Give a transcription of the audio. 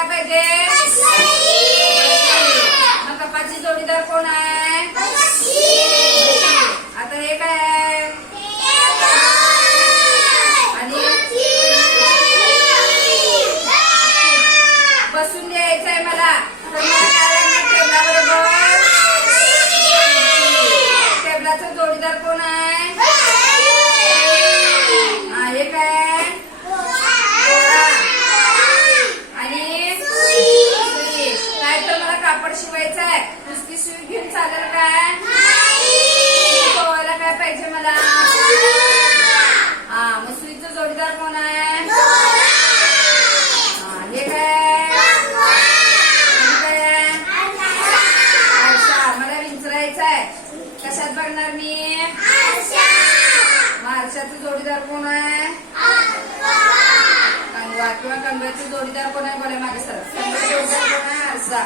काय पाहिजे. मग कपाची जोडीदार कोण आहे? आता हे काय आणि बसून घ्यायचंय मला. टेबलाबरोबर. टेबलाचा जोडीदार कोण आहे? करायचं आहे नुसती सुई घेऊन चालेल काय? पोहायला काय पाहिजे मला? हा मग सुईचा जोडीदार कोण आहे? हे काय? मला विंचरायचं आहे कशात बघणार मी? मार्शाचा जोडीदार कोण आहे? किंवा कंगव्याचा जोडीदार कोण आहे? बोला मागे सर कंगवा जोडीदार कोण आहे? आरसा